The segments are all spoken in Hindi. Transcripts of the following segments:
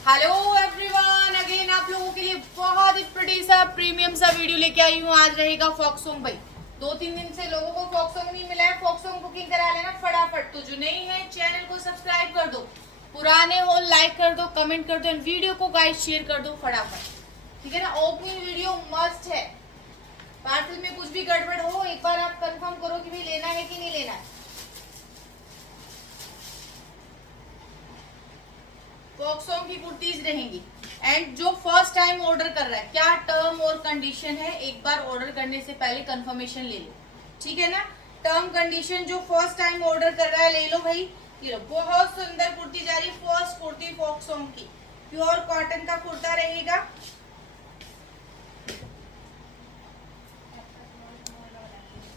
हेलो एवरीवन, अगेन आप लोगों के लिए बहुत ही प्रिटी सा प्रीमियम सा वीडियो लेके आई हूँ। आज रहेगा फॉक्सोंग भाई। 2-3 दिन से लोगों को फॉक्सोंग नहीं मिला है। फॉक्सोंग बुकिंग करा लेना फटाफट। तो जो नहीं है चैनल को सब्सक्राइब कर दो, पुराने हो लाइक कर दो, कमेंट कर दो एंड वीडियो को गाइस शेयर कर दो फटाफट, ठीक है ना। ओपनिंग वीडियो मस्ट है। पार्सल में कुछ भी गड़बड़ हो एक बार आप कंफर्म करो कि भाई लेना है कि नहीं लेना है। फॉक्सोंग की कुर्तीज रहेंगी। एंड जो फर्स्ट टाइम ऑर्डर कर रहा है, क्या टर्म और कंडीशन है, एक बार ऑर्डर करने से पहले कंफर्मेशन ले लो, ठीक है ना। टर्म कंडीशन जो फर्स्ट टाइम ऑर्डर कर रहा है ले लो भाई। ये लो, बहुत सुंदर कुर्ती जा रही, फर्स्ट कुर्ती फॉक्सोंग की, प्योर कॉटन का कुर्ता रहेगा।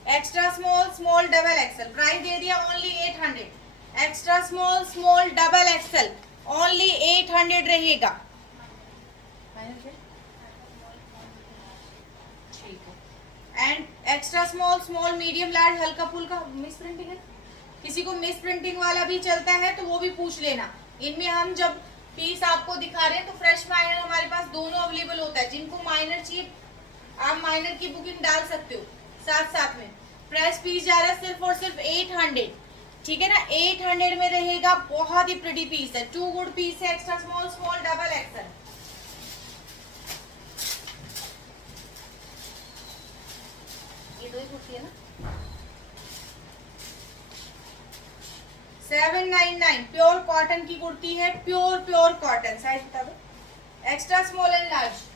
Extra small, small, double XL, price दे दिया only 800। Extra small, small, double XL only 800 रहेगा। ठीक है। And extra small, small, medium, large, हल्का फुल्का मिस प्रिंटिंग है, किसी को मिस प्रिंटिंग वाला भी चलता है तो वो भी पूछ लेना। इनमें हम जब पीस आपको दिखा रहे हैं तो फ्रेश माइनर हमारे पास दोनों अवेलेबल होता है। जिनको माइनर चाहिए आप माइनर की बुकिंग डाल सकते हो साथ साथ में। फ्रेश पीस जा रहा है सिर्फ और सिर्फ 800, ठीक है ना। 800 में रहेगा, बहुत ही प्रिटी पीस है, टू गुड पीस है। Extra small, small, double axle. ये दो ही कुर्ती है ना। 799 प्योर कॉटन की कुर्ती है, प्योर प्योर कॉटन। साइज बता दो। Extra small and large,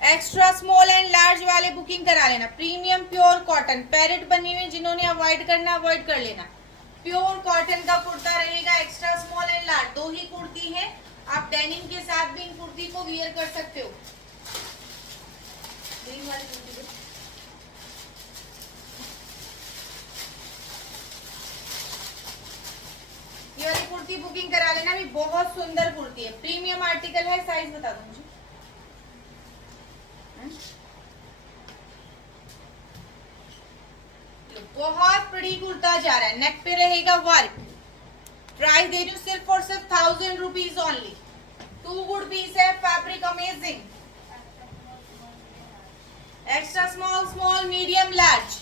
extra small and large वाले बुकिंग करा लेना। प्रीमियम प्योर कॉटन, पैरेट बनी हुई, जिन्होंने अवॉइड करना अवॉइड कर लेना। प्योर कॉटन का कुर्ता रहेगा, एक्स्ट्रा स्मॉल एंड लार्ज, दो ही कुर्ती है। आप डेनिम के साथ भी इन कुर्ती को वियर कर सकते हो। ग्रीन वाली कुर्ती दो। ये वाली कुर्ती बुकिंग करा लेना भी, बहुत सुंदर कुर्ती है, प्रीमियम आर्टिकल है। साइज बता दो मुझे। बहुत बड़ी कुर्ता जा रहा है, नेक पे रहेगा वर्क। प्राइस दे रही हूँ सिर्फ और सिर्फ 1000 rupees only. Too good piece है, fabric amazing. Extra small, small, medium, large,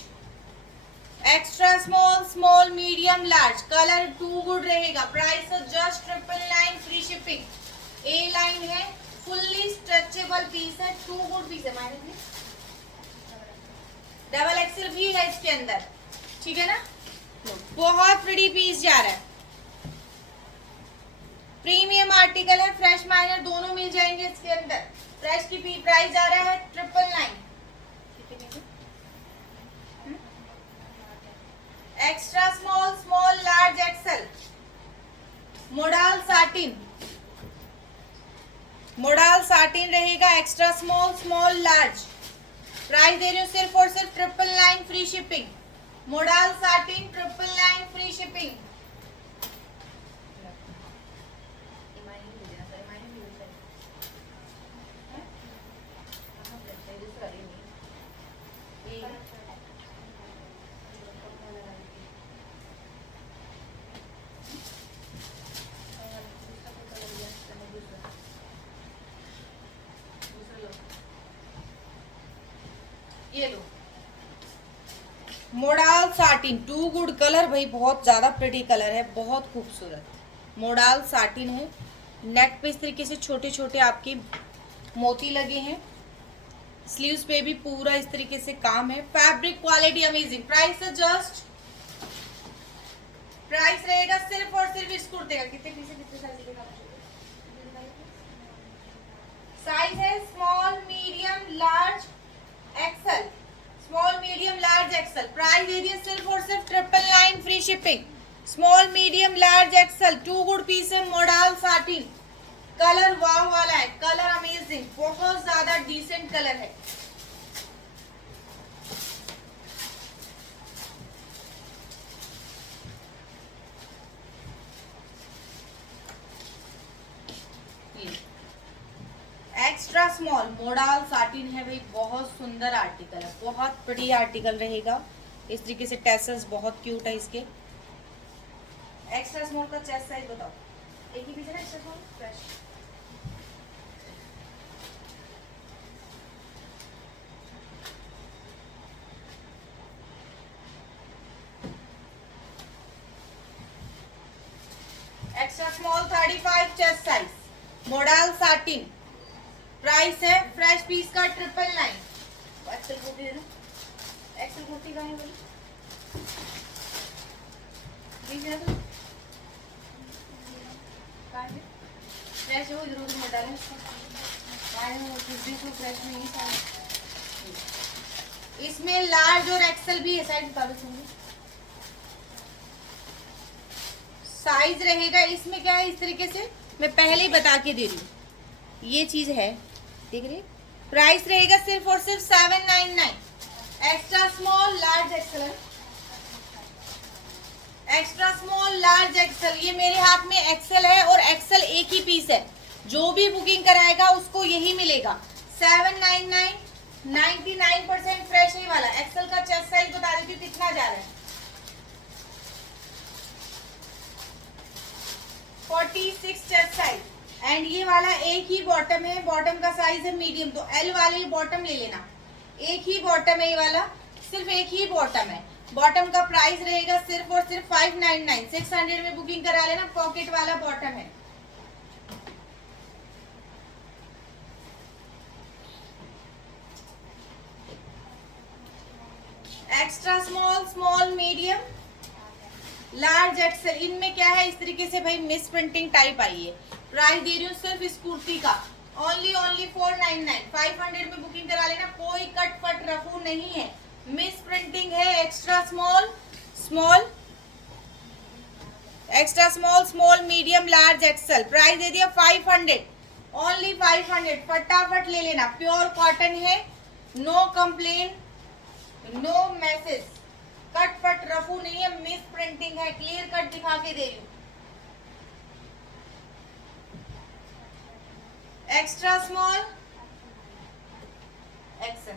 extra small, small, medium, large, colour too good रहेगा। Price just 999, free shipping. A line है, फुल्ली स्ट्रेचेबल पीस है, टू गुड पीस है। माइनस में डबल एक्सल भी है इसके अंदर, ठीक है ना। बहुत प्रिटी पीस जा रहा है, प्रीमियम आर्टिकल है, फ्रेश माइनर दोनों मिल जाएंगे इसके अंदर। फ्रेश की प्राइस जा रहा है 999। Extra small, small, large, XL, modal satin, modal satin रहेगा। Extra small, small, large, price दे रही हूँ सिर्फ और सिर्फ 999, free shipping. Modal satin 999, free shipping. ये लो, modal satin, too good colour भाई, बहुत ज्यादा प्रिटी कलर है, बहुत खूबसूरत मोडाल साटिन है। नेक पे इस तरीके से छोटे छोटे आपके मोती लगे हैं, स्लीव्स पे भी पूरा इस तरीके से काम है, fabric quality amazing. Price just, price रहेगा सिर्फ और सिर्फ इस कुर्ते का। कितने पीस है, कितने साइज का साइज है? Small, medium, large, XL, small, medium, large, XL. Price दे दिया सिर्फ और सिर्फ 999, free shipping. Small, medium, large, XL, too good piece है, मोडाल साटिन। कलर वाव वाला है, कलर अमेजिंग, बहुत ज्यादा डिसेंट कलर है। एक्स्ट्रा स्मॉल मोडाल साटिन है भाई, बहुत सुंदर आर्टिकल है, बहुत प्रिटी आर्टिकल रहेगा। इस तरीके से टेसल्स बहुत क्यूट है इसके। एक्स्ट्रा स्मॉल का चेस्ट साइज बताओ। एक ही पीस है ना extra small fresh. Chest size, model satin, price है फ्रेश पीस का 999। एक्सेल कुर्ती दे दो, एक्सेल कुर्ती कहाँ है बोली, फ्रेश हो जरूर में डालें, फ्रेश नहीं साइज। इसमें लार्ज और एक्सेल भी है, साइज बता दो। साइज रहेगा इसमें क्या है, इस तरीके से मैं पहले ही बता के दे रही हूँ, ये चीज है, देख रहे। प्राइस रहेगा सिर्फ और सिर्फ 799। Extra small large Excel, extra small large Excel, ये मेरे हाथ में एक्सेल है और एक्सेल एक ही पीस है, जो भी बुकिंग कराएगा उसको यही मिलेगा। 799, 99% फ्रेश है वाला। एक्सेल का चेस्ट साइज बता देती हूँ कितना जा रहा है, 46 चेस्ट साइज। एंड ये वाला एक ही बॉटम है, बॉटम का साइज है मीडियम, तो एल वाले बॉटम ले लेना, एक ही बॉटम है ये वाला, सिर्फ एक ही बॉटम है। बॉटम का प्राइस रहेगा सिर्फ और सिर्फ 599, 600 में बुकिंग करा लेना, पॉकेट वाला बॉटम है। Extra small, small medium, large Excel, इनमें क्या है इस तरीके से भाई मिस प्रिंटिंग टाइप आई है। प्राइस दे रही हूँ सिर्फ इस कुर्ती का ओनली 499, 500 में बुकिंग करा लेना, कोई कट फट रफू नहीं है, मिस प्रिंटिंग है। Extra small, small, extra small, small, medium, large XL, price दे दिया 500, ओनली 500, फटाफट ले लेना। प्योर कॉटन है, no complain, no message, cut फट रफू नहीं है, मिस प्रिंटिंग है, क्लियर कट दिखा के दे रही हूँ। Extra small, XL,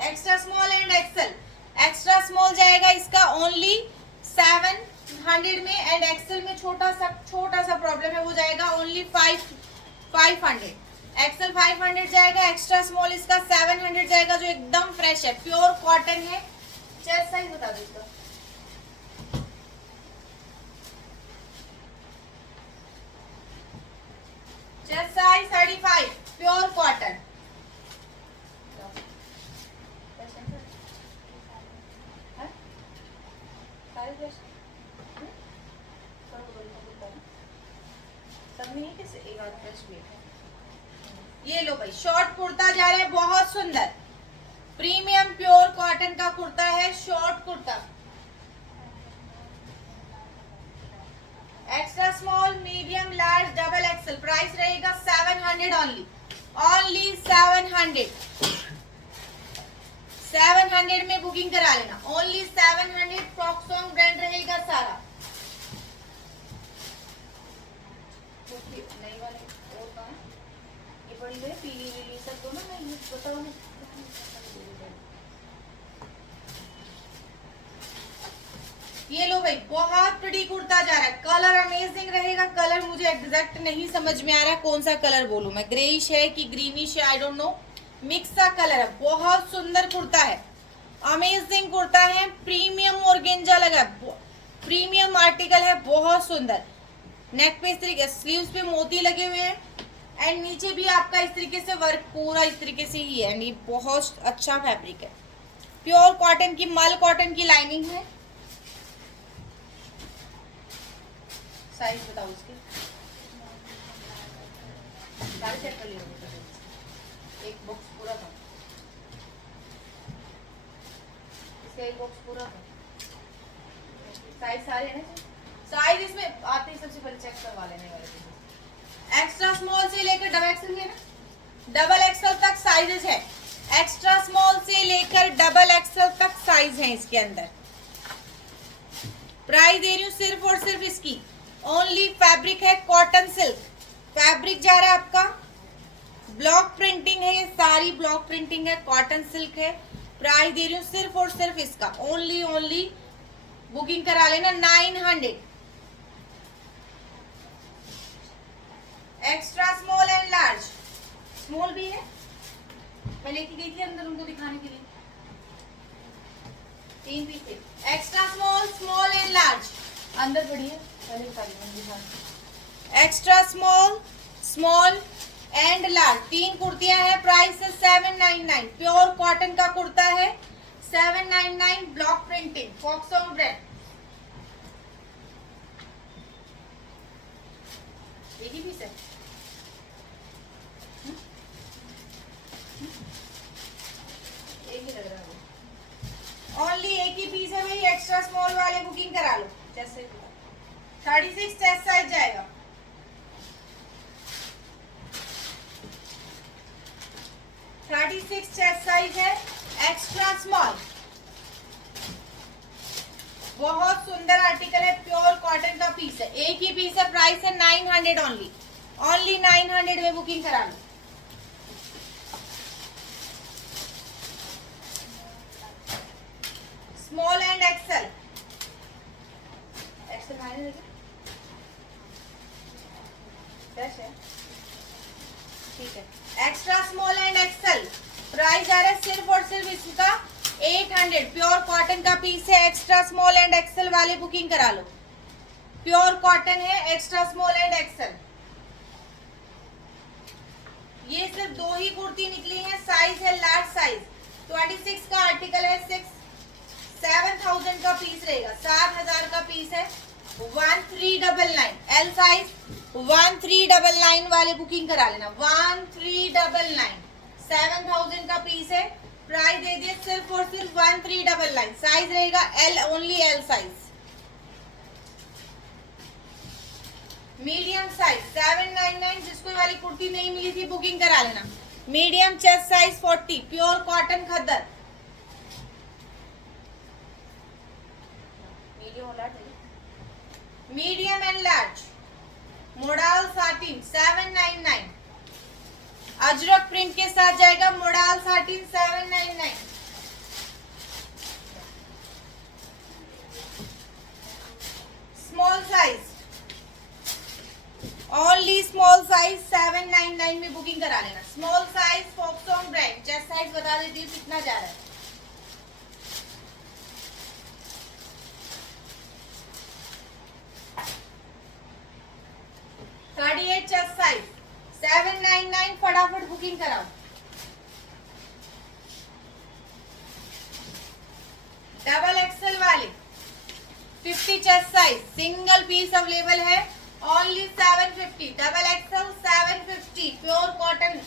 extra small and XL. Extra small जाएगा इसका ओनली 700 में, एंड एक्सेल में छोटा सा प्रॉब्लम है, वो जाएगा ओनली 500। एक्सेल 500 जाएगा, एक्स्ट्रा स्मॉल इसका 700 जाएगा, जो एकदम फ्रेश है, प्योर कॉटन है। चेस्ट साइज बता दो इसका, चेस्ट साइज 35, प्योर कॉटन। ये लो भाई, शॉर्ट कुर्ता जा रहा है, बहुत सुंदर प्रीमियम प्योर कॉटन का कुर्ता है, short kurta. Extra small, medium, large, double XL, price रहेगा 700 ओनली, ओनली 700। 700 में बुकिंग करा लेना, ओनली 700। फ्रॉक्सॉन्ग ब्रांड रहेगा सारा। नई वाले और कहाँ ये बड़ी है, पीली वीली सब दोनों में, बताओ ना। ये लो भाई, बहुत प्रिटी कुर्ता जा रहा है, कलर अमेजिंग रहेगा। कलर मुझे एग्जैक्ट नहीं समझ में आ रहा है कौन सा कलर बोलूं मैं, ग्रेइश है कि ग्रीनिश है, आई डोंट नो, मिक्स सा कलर है। बहुत सुंदर कुर्ता है, अमेजिंग कुर्ता है, प्रीमियम ऑर्गेंजा लगा, प्रीमियम आर्टिकल है, बहुत सुंदर। नेक पे इस तरीके, स्लीव्स पे मोती लगे हुए हैं, एंड नीचे भी आपका इस तरीके से वर्क पूरा इस तरीके से ही है, एंड ये बहुत अच्छा फैब्रिक है, प्योर कॉटन की, मल कॉटन की लाइनिंग है। साइज बताओ उसके, सारे चेक कर लीजिए, एक बॉक्स पूरा था इसका, एक बॉक्स पूरा था। साइज सारे हैं, साइज इसमें आते ही सबसे पहले चेक करवा लेने वाले। एक्स्ट्रा स्मॉल से लेकर डबल एक्सेल है ना, डबल एक्सेल तक साइजेस है, एक्स्ट्रा स्मॉल से लेकर डबल एक्सेल तक साइज है इसके अंदर। प्राइस दे रही हूँ सिर्फ और सिर्फ इसकी, ओनली फैब्रिक है कॉटन सिल्क, फैब्रिक जा रहा है आपका, ब्लॉक प्रिंटिंग है, ये सारी ब्लॉक प्रिंटिंग है, कॉटन सिल्क है। प्राइस दे रही हूँ सिर्फ और सिर्फ इसका, ओनली ओनली बुकिंग करा लेना 900। Extra small and large, small भी है, मैं लेके गई थी अंदर उनको दिखाने के लिए, 3 पीस थे। Extra small, small and large अंदर पड़ी है, पहले बता दी। Extra small, small and large, 3 कुर्तियां हैं। प्राइस है 799। प्योर कॉटन का कुर्ता है, 799। ब्लॉक प्रिंटिंग, फॉक्सॉन्ग ब्रांड। एक ही पीस है, एक ही लग रहा है। ओनली एक ही पीस है भाई। एक्स्ट्रा स्मॉल वाले बुकिंग करा लो। जैसे 36 चेस्ट साइज जाएगा। 36 चेस्ट साइज है, एक्स्ट्रा स्मॉल। बहुत सुंदर आर्टिकल है, प्योर कॉटन का पीस है, एक ही पीस है। प्राइस है 900 ओनली, ओनली 900 में बुकिंग करा लो। स्मॉल एंड एक्सेल, एक्सेल मायने देखिए फ्रेश है, ठीक है। Extra small and XL, price आ रहा है सिर्फ और सिर्फ इसका 800। प्योर कॉटन का पीस है, एक्स्ट्रा स्मॉल एंड एक्सेल वाले बुकिंग करा लो। प्योर कॉटन है, एक्स्ट्रा स्मॉल एंड एक्सेल। ये सिर्फ 2 ही कुर्ती निकली है, साइज है लार्ज साइज। 26 का आर्टिकल है, 7,000 का पीस रहेगा, 7,000 का पीस है। 1399 एल साइज, 1399 वाले बुकिंग करा लेना। 1399, 7,000 का पीस है। प्राइस दे दिए सिर्फ और सिर्फ 1399। साइज रहेगा L, only L size. Medium size 799। जिसको वाली कुर्ती नहीं मिली थी बुकिंग करा लेना। Medium chest size 40, pure cotton खद्दर। Medium and large modal satin 799। Ajrak print के साथ जाएगा, modal satin 799। Small size, only small size 799 में बुकिंग करा लेना। स्मॉल साइज फॉक्सॉन्ग ब्रांड। चेस्ट साइज बता देती हूँ कितना जा रहा है। 38 चेस्ट साइज 799। फटाफट बुकिंग कराओ। डबल एक्सेल वाले 50 chest size, single piece available है, only 750। Double XL 750, pure cotton.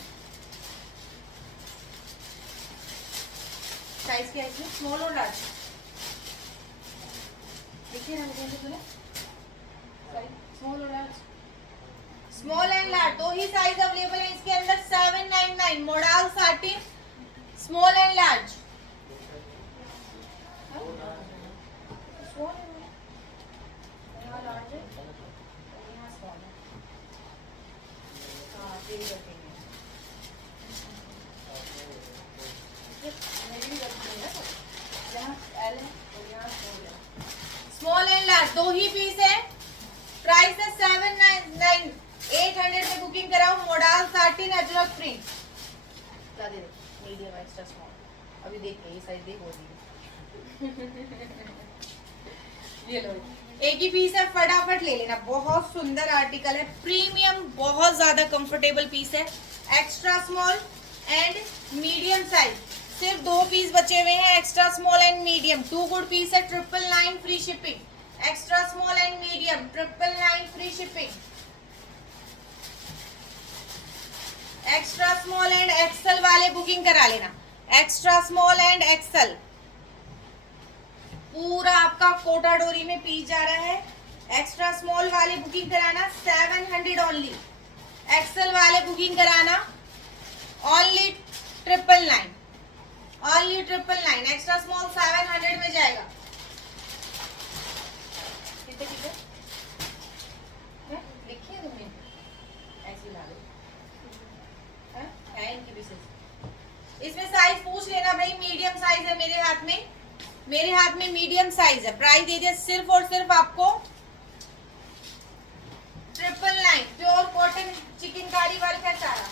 Size क्या है इसमें, स्मॉल और लार्ज? देखिए ना मुझे, स्मॉल और लार्ज, स्मॉल एंड लार्ज 2 ही साइज अवेलेबल है इसके अंदर। 799 modal satin, small and large. Small and large 2 ही पीस है। प्राइस है 799। 800 में बुकिंग कराओ। Modal satin Ajrak print. क्या दे रहे? Medium extra small. अभी देख ये साइज देख, हो ये लो, एक ही पीस है, फटाफट ले लेना। बहुत सुंदर आर्टिकल है, प्रीमियम, बहुत ज्यादा कंफर्टेबल पीस है। Extra small and medium size, सिर्फ 2 पीस बचे हुए हैं। Extra small and medium, 2 good piece है। 999 free shipping. Extra small and medium 999 free shipping. Extra small and XL वाले बुकिंग करा लेना। एक्स्ट्रा स्मॉल एंड एक्सेल, पूरा आपका कोटा डोरी में पीस जा रहा है। एक्स्ट्रा स्मॉल वाले बुकिंग कराना 700 ओनली। एक्सेल वाले बुकिंग कराना ओनली 999, ओनली 999। एक्स्ट्रा स्मॉल 700 में जाएगा। कितने कितने लिखिए तुमने, ऐसी ला लो है इनकी पीसेस। इसमें साइज पूछ लेना भाई, मीडियम साइज है मेरे हाथ में, मेरे हाथ में मीडियम साइज है। प्राइस दे दिया सिर्फ और सिर्फ आपको 999। प्योर कॉटन चिकनकारी वर्क है सारा।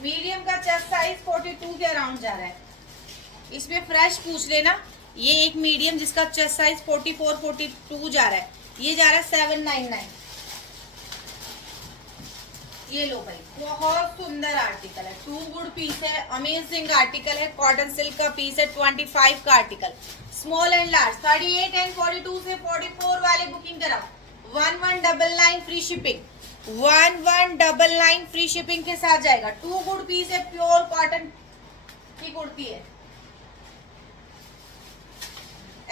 मीडियम का चेस्ट साइज 42 के अराउंड जा रहा है। इसमें फ्रेश पूछ लेना। ये एक मीडियम जिसका चेस्ट साइज 44 42 जा रहा है, ये जा रहा है 799। ये लो भाई, बहुत सुंदर आर्टिकल है, टू गुड पीस है, अमेजिंग आर्टिकल है, कॉटन सिल्क का पीस है, 25 का article, small and large, 38 and 42 से 44 वाले बुकिंग कराओ। 1199 फ्री शिपिंग, 1199 फ्री शिपिंग के साथ जाएगा। टू गुड पीस है, प्योर कॉटन की कुर्ती है,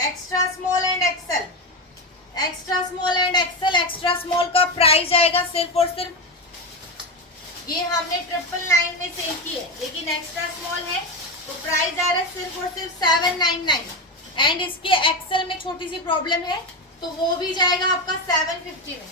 extra small and XL, extra small and XL. Extra small का प्राइस आएगा सिर्फ और सिर्फ, ये हमने 999 में सेल की है, लेकिन एक्स्ट्रा स्मॉल है तो प्राइस आ रहा है सिर्फ और सिर्फ 799। एंड इसके एक्सेल में छोटी सी प्रॉब्लम है तो वो भी जाएगा आपका 750 में।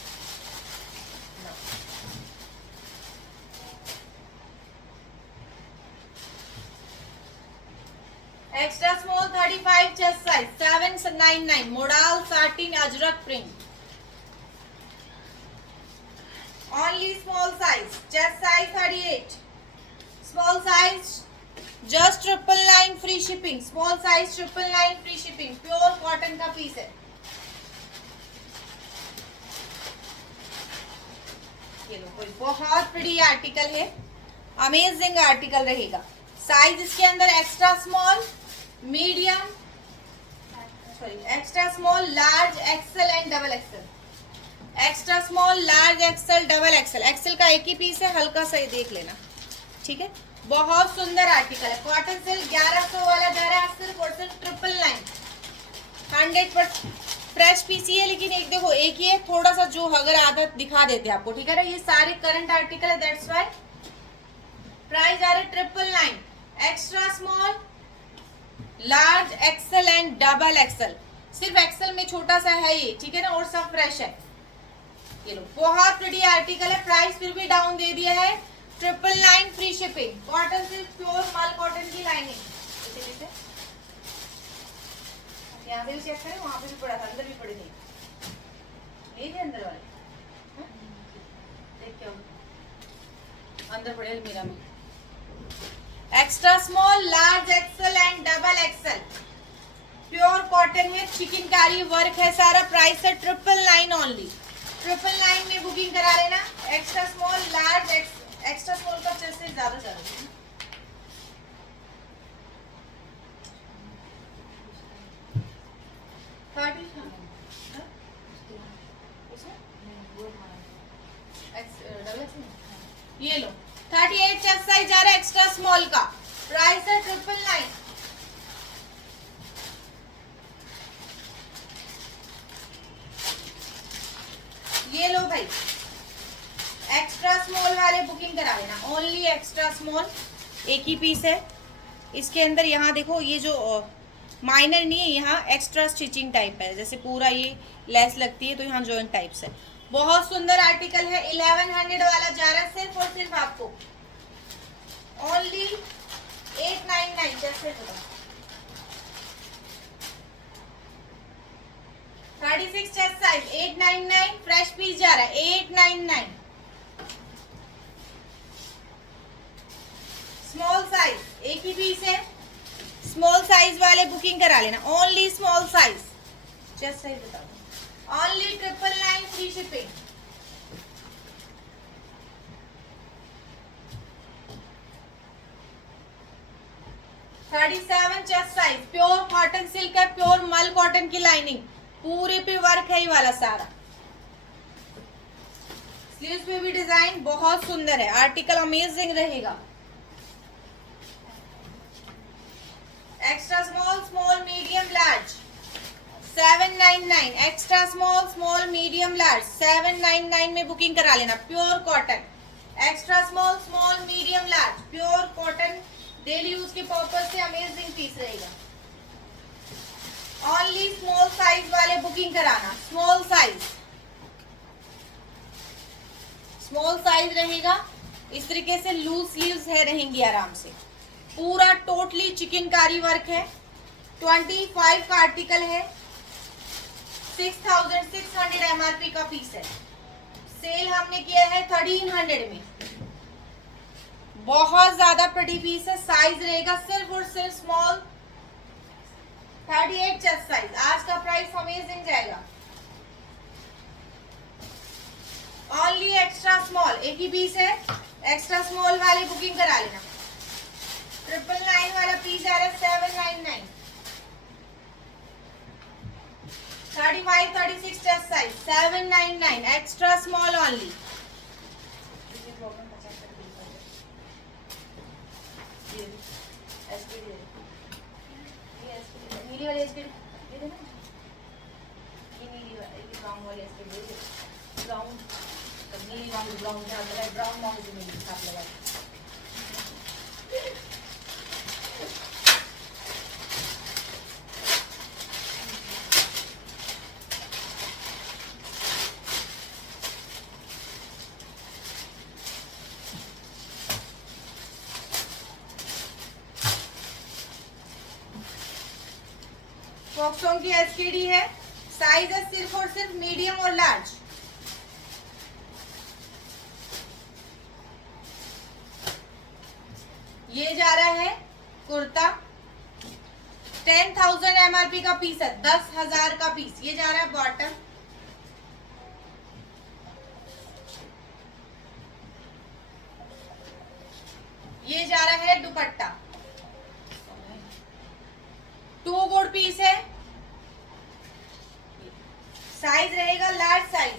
Extra small 35 chest size 799, modal satin Ajrak print, only small size, chest size 38, small size just 999 free shipping, small size 999 free shipping, pure cotton का पीस है। ये लो, कोई बहुत बड़ी आर्टिकल है, अमेजिंग आर्टिकल रहेगा। साइज इसके अंदर extra small, medium, sorry extra small, large, XL and double XL. Extra small, large, XL, double XL. XL का एक ही पीस है, हल्का सा देख लेना, ठीक है। बहुत सुंदर आर्टिकल है, कॉटन सिल्क 1100 वाला जा रहा है सिर्फ और सिर्फ 999, 100% फ्रेश पीस ही है। लेकिन एक देखो, एक ही है थोड़ा सा जो अगर आदत दिखा देते आपको, ठीक है ना। ये सारे करंट आर्टिकल है, दैट्स वाई प्राइस आ रहा है 999। Extra small, large, XL and double XL. सिर्फ एक्सेल में छोटा सा है ये, ठीक है ना, और सब फ्रेश है। ये लो, बहुत प्रिटी आर्टिकल है, प्राइस फिर भी डाउन दे दिया है, 999 free shipping. Cotton silk pure मल कॉटन की लाइनिंग, यहाँ से भी चेक करें, वहां पे भी पड़ा था, अंदर भी पड़े थे, ये अंदर वाले देख क्या अंदर पड़े अलमीरा में। Extra small, large, XL and double XL, pure cotton है, चिकनकारी वर्क है सारा। प्राइस है 999 ओनली, 999 में बुकिंग करा लेना। Extra small, large, extra small का चेस्ट से ज्यादा चल ये लो, 38 चेस्ट साइज आ रहा है एक्स्ट्रा स्मॉल का, प्राइस है 999। ये लो भाई, एक्स्ट्रा स्मॉल वाले बुकिंग करा लेना, ओनली एक्स्ट्रा स्मॉल, एक ही पीस है इसके अंदर। यहाँ देखो, ये जो माइनर नहीं है, यहाँ एक्स्ट्रा स्टिचिंग टाइप है, जैसे पूरा ये लेस लगती है तो यहाँ जॉइंट टाइप से। बहुत सुंदर आर्टिकल है, 1100 वाला जा रहा है सिर्फ और सिर्फ आपको ओनली 899। जैसे 36 चेस्ट साइज 899, फ्रेश पीस जा रहा है 899। स्मॉल साइज एक ही पीस है, स्मॉल साइज वाले बुकिंग करा लेना, only small size. Chest size बताओ, only 999 free shipping. Thirty 37 chest size, pure cotton silk है, प्योर मल कॉटन की लाइनिंग, पूरे पे वर्क है ये वाला सारा। स्लीव्स पे भी डिजाइन बहुत सुंदर है, आर्टिकल अमेजिंग रहेगा। Extra small, small, medium, large 799। Extra small, small, medium, large 799 में बुकिंग करा लेना, pure cotton. Extra small, small, medium, large pure cotton, daily use के पर्पज से अमेजिंग पीस रहेगा। ओनली स्मॉल साइज वाले बुकिंग कराना, स्मॉल साइज, स्मॉल साइज रहेगा। इस तरीके से लूज स्लीव्स है रहेंगी आराम से, पूरा टोटली चिकनकारी वर्क है। 25 का आर्टिकल है, 6600 एमआरपी का पीस है, सेल हमने किया है 1300 में। बहुत ज्यादा प्रिटी पीस है, साइज रहेगा सिर्फ और सिर्फ स्मॉल 48 चेस्ट साइज। आज का प्राइस अमेजिंग जाएगा। ओनली एक्स्ट्रा स्मॉल, एक ही पीस है। एक्स्ट्रा स्मॉल वाले बुकिंग करा लेना। 999 वाला पीस आ रहा है 799। 35 36 chest size 799 extra small only. नीली वाली एसपीडी दे देना। ये नीली वाली, ये ब्राउन वाली एसपीडी दे दे। ब्राउन नीली वाली ब्राउन का लगा, ब्राउन वाली जो नीली साथ लगा। फॉक्सटॉन की एसकेडी है। साइज है सिर्फ और सिर्फ मीडियम और लार्ज। ये जा रहा है कुर्ता, 10,000 एमआरपी का पीस है, 10,000 का पीस। ये जा रहा है बॉटम, ये जा रहा है दुपट्टा। 2 गुड पीस है। साइज रहेगा लार्ज साइज।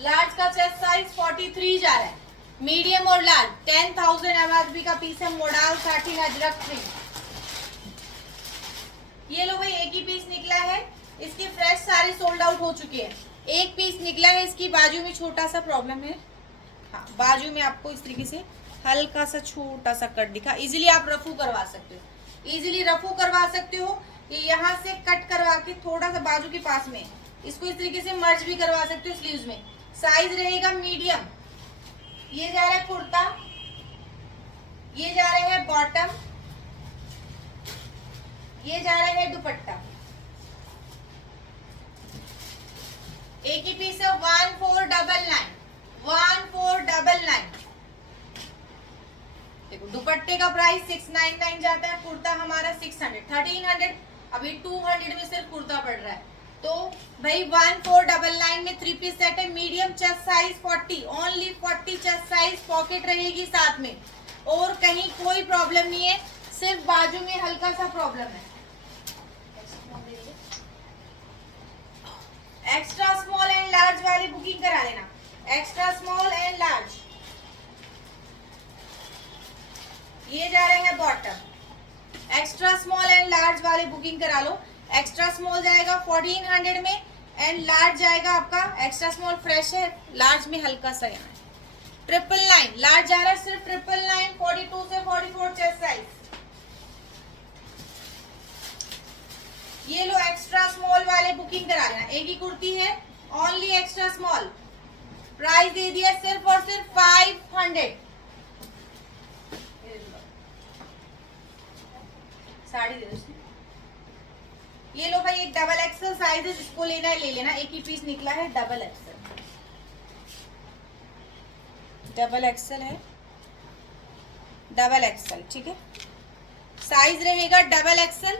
लार्ज का चेस्ट साइज 43 जा रहा है। मीडियम और लार्ज 10,000 एमआरपी का पीस है। Modal satin Ajrak print. ये लो भाई, एक ही पीस निकला है। इसके फ्रेश सारे सोल्ड आउट हो चुके हैं। एक पीस निकला है। इसकी बाजू में छोटा सा प्रॉब्लम है। हाँ, बाजू में आपको इस तरीके से हल्का सा छोटा सा कट दिखा। इजीली आप रफू करवा सकते हो, इजीली रफू करवा सकते हो। ये यहाँ से कट करवा के थोड़ा सा बाजू के पास में इसको इस तरीके से मर्ज भी करवा सकते हो स्लीव्स में। साइज रहेगा मीडियम। ये जा रहा है कुर्ता, ये जा रहा है बॉटम, ये जा रहा है दुपट्टा। एक ही पीस है। 1499 1499। देखो दुपट्टे का प्राइस 699 जाता है। कुर्ता हमारा 600 1300। अभी 200 में सिर्फ कुर्ता पड़ रहा है। तो भाई 1499 में 3 पीस सेट है। Medium chest size 40, only 40 chest size. Pocket रहेगी साथ में और कहीं कोई प्रॉब्लम नहीं है, सिर्फ बाजू में हल्का सा प्रॉब्लम है। एक्स्ट्रा स्मॉल एंड लार्ज वाली बुकिंग करा लेना। Extra small and large. ये जा रहे हैं bottom. Extra small and large वाले बुकिंग करा लो। एक्स्ट्रा स्मॉल जाएगा 1400 में एंड लार्ज जाएगा आपका, एक्स्ट्रा स्मॉल फ्रेश है, लार्ज में हल्का सा यहाँ है। 999 लार्ज जा रहा है सिर्फ 999। 42 से 44 चेस्ट साइज। ये लो एक्स्ट्रा स्मॉल वाले बुकिंग करा लेना। एक ही कुर्ती है, ओनली एक्स्ट्रा स्मॉल। प्राइस दे दिया सिर्फ और सिर्फ 500। साड़ी दे दो। ये लो भाई, एक डबल एक्सल साइज है, जिसको लेना है ले लेना। एक ही पीस निकला है, डबल एक्सल। डबल एक्सल है, डबल एक्सल, ठीक है। साइज रहेगा डबल एक्सल।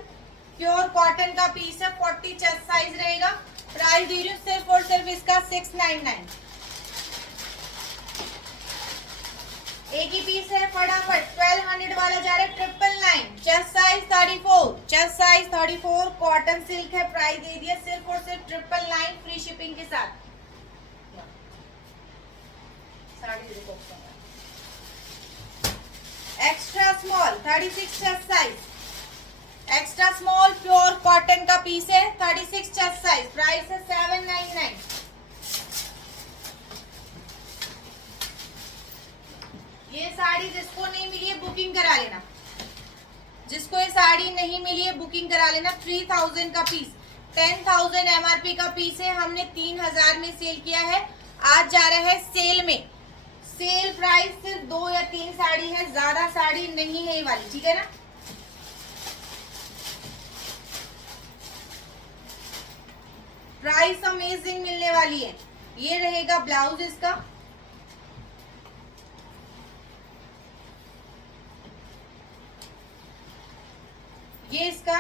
प्योर कॉटन का पीस है। 40 चेस्ट साइज रहेगा। प्राइस दे रही हूँ सिर्फ और सिर्फ इसका 699। एक ही पीस है, फटाफट। 1200 वाला जा रहा है 999। Chest size 34, chest size 34, cotton silk है। प्राइस दे दिया सिर्फ और सिर्फ 999 फ्री शिपिंग के साथ। Extra small 36 chest size. Extra small pure cotton का पीस है। 36 चेस्ट साइज। प्राइस है 799। ये साड़ी जिसको नहीं मिली है बुकिंग करा लेना। जिसको ये साड़ी नहीं मिली है बुकिंग करा लेना। 3000 का पीस, 10,000 एमआरपी का पीस है। हमने 3000 में सेल किया है। आज जा रहा है सेल में। सेल प्राइस सिर्फ 2 या 3 साड़ी है, ज्यादा साड़ी नहीं है ये वाली, ठीक है ना। प्राइस अमेजिंग मिलने वाली है। ये रहेगा ब्लाउज इसका। ये इसका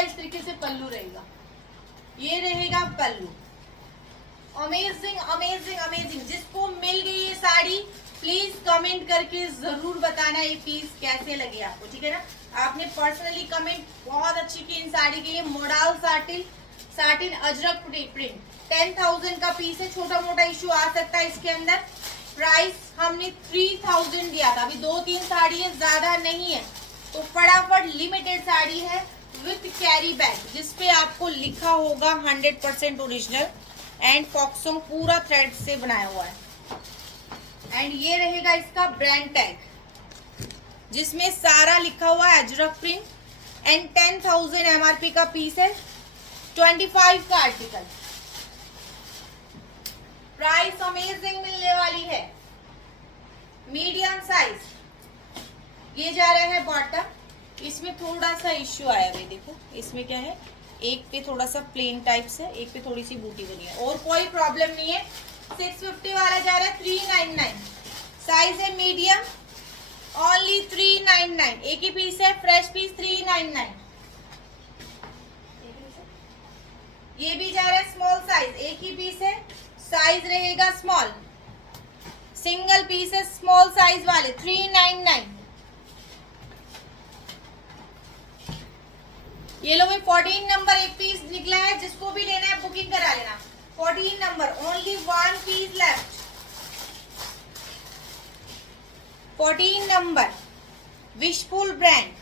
इस तरीके से पल्लू रहेगा, ये रहेगा पल्लू। Amazing amazing amazing. जिसको मिल गई ये साड़ी प्लीज कमेंट करके जरूर बताना ये पीस कैसे लगे आपको, ठीक है ना। आपने पर्सनली कमेंट बहुत अच्छी की इन साड़ी के लिए। मोडाल साटिन अजरक प्रिंट 10,000 का पीस है। छोटा मोटा इशू आ सकता है इसके अंदर। प्राइस हमने 3000 दिया था। अभी 2-3 साड़ी है, ज्यादा नहीं है, तो फटाफट लिमिटेड साड़ी है विथ कैरी बैग, जिसपे आपको लिखा होगा 100% ओरिजिनल एंड फॉक्सोंग पूरा थ्रेड से बनाया हुआ है। एंड ये रहेगा इसका ब्रांड टैग, जिसमें सारा लिखा हुआ है अजरक प्रिंट एंड 10,000 MRP का पीस है। 25 का आर्टिकल। प्राइस अमेजिंग मिलने वाली है। Medium size. ये जा रहा है बॉटम। इसमें थोड़ा सा इश्यू आया है, देखो इसमें क्या है, एक पे थोड़ा सा प्लेन टाइप से, एक पे थोड़ी सी बूटी बनी है, और कोई प्रॉब्लम नहीं है। 650 वाला जा रहा है 399। साइज है मीडियम, ओनली 399। एक ही पीस है, फ्रेश पीस 399। ये भी जा रहा है स्मॉल साइज, एक ही पीस है, साइज रहेगा स्मॉल। सिंगल पीस है स्मॉल साइज वाले 399। ये लो भाई 14 नंबर एक पीस निकला है, जिसको भी लेना है बुकिंग करा लेना। 14 number, only 1 piece left. 14 number wishful brand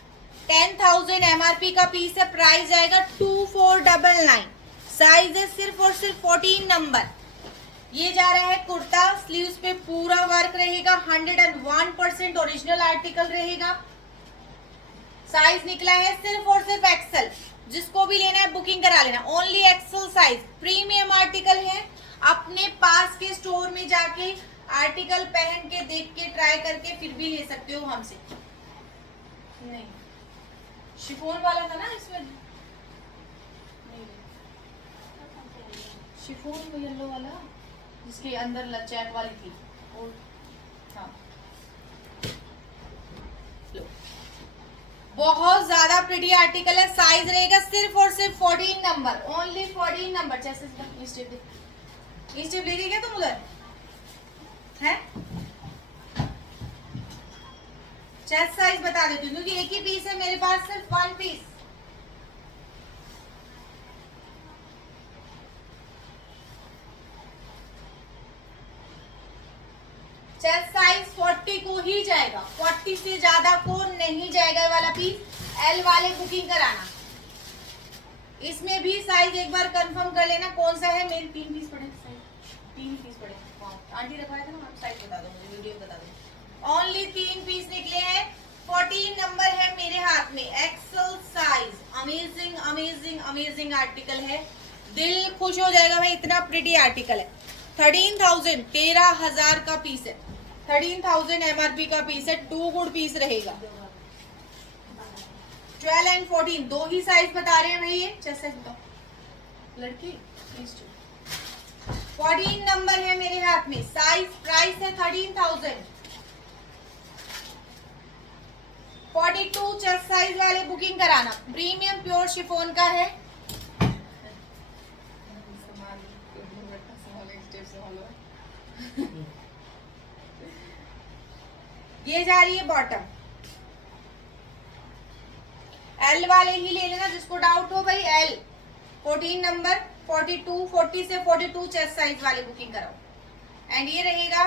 10,000 MRP का पीस है। प्राइस आएगा 2499। साइज है सिर्फ और सिर्फ 14 नंबर। ये जा रहा है कुर्ता, स्लीव्स पे पूरा वर्क रहेगा, 101% ओरिजिनल आर्टिकल रहेगा। साइज निकला है सिर्फ और सिर्फ एक्सेल। जिसको भी लेना है बुकिंग करा लेना, only XL size. Premium article है। अपने पास के स्टोर में जाके आर्टिकल पहन के देख के ट्राई करके फिर भी ले सकते हो हमसे। नहीं, शिफॉन वाला था ना इसमें, शिफॉन येलो वाला जिसके अंदर लचैक वाली थी, और हाँ लो, बहुत ज्यादा प्रिटी आर्टिकल है। साइज रहेगा सिर्फ और सिर्फ 14 नंबर, ओनली 14 नंबर। जैसे स्टेप ले रही क्या तुम उधर है? चेस्ट साइज बता देती हूँ, क्योंकि एक ही पीस है मेरे पास, सिर्फ 1 पीस। चेस्ट साइज 40 को ही जाएगा, 40 से ज्यादा को नहीं जाएगा ये वाला पीस। एल वाले बुकिंग कराना। इसमें भी साइज एक बार कंफर्म कर लेना कौन सा है। मेरे 3 पीस पड़े, 3 पीस पड़े। आंटी रखवाया था ना, आप साइज बता दो मुझे, वीडियो बता दो। ओनली 3 पीस निकले हैं। 14 नंबर है मेरे हाथ में, XL size. Amazing amazing amazing article है, दिल खुश हो जाएगा भाई, इतना प्रिटी आर्टिकल है। 13,000 13,000 का पीस है। 13,000 MRP का पीस है। 2 गुड पीस रहेगा। 12 एंड 14 दो ही साइज बता रहे हैं भाई। ये चेस्ट साइज बताओ लड़की। 14 नंबर है मेरे हाथ में, साइज प्राइस है 13,000। 42 चेस्ट साइज वाले बुकिंग कराना। प्रीमियम प्योर शिफॉन का है। ये जा रही है बॉटम। एल वाले ही ले लेना, जिसको डाउट हो भाई। एल 14 नंबर 42, 40 से 42 चेस्ट साइज वाले बुकिंग कराओ। एंड ये रहेगा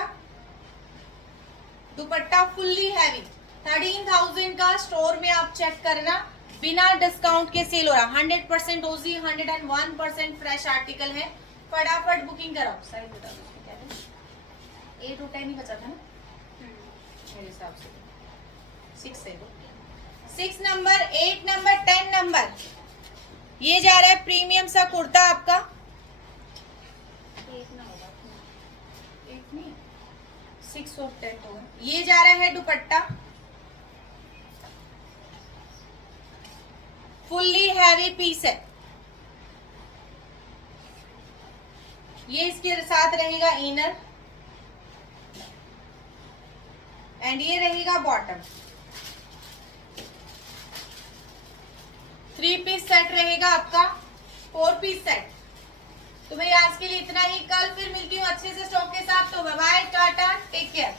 दुपट्टा फुल्ली हैवी। 13,000 का स्टोर में आप चेक करना, बिना डिस्काउंट के सेल हो रहा। 100% ओजी, 101% फ्रेश आर्टिकल है। फटाफट बुकिंग कराओ। साइज बता दो क्या है। 8 और 10 ही बचा था ना मेरे हिसाब से। 6 है, 6 नंबर, 8 नंबर, 10 नंबर। ये जा रहा है प्रीमियम सा कुर्ता आपका। 6 और 10 होगा। ये जा रहा है दुपट्टा फुल्ली हैवी पीस है। ये इसके साथ रहेगा इनर एंड ये रहेगा बॉटम। 3 पीस सेट रहेगा आपका, 4 पीस सेट। तो भाई आज के लिए इतना ही, कल फिर मिलती हूँ अच्छे से स्टॉक के साथ। तो bye bye, tata, take care.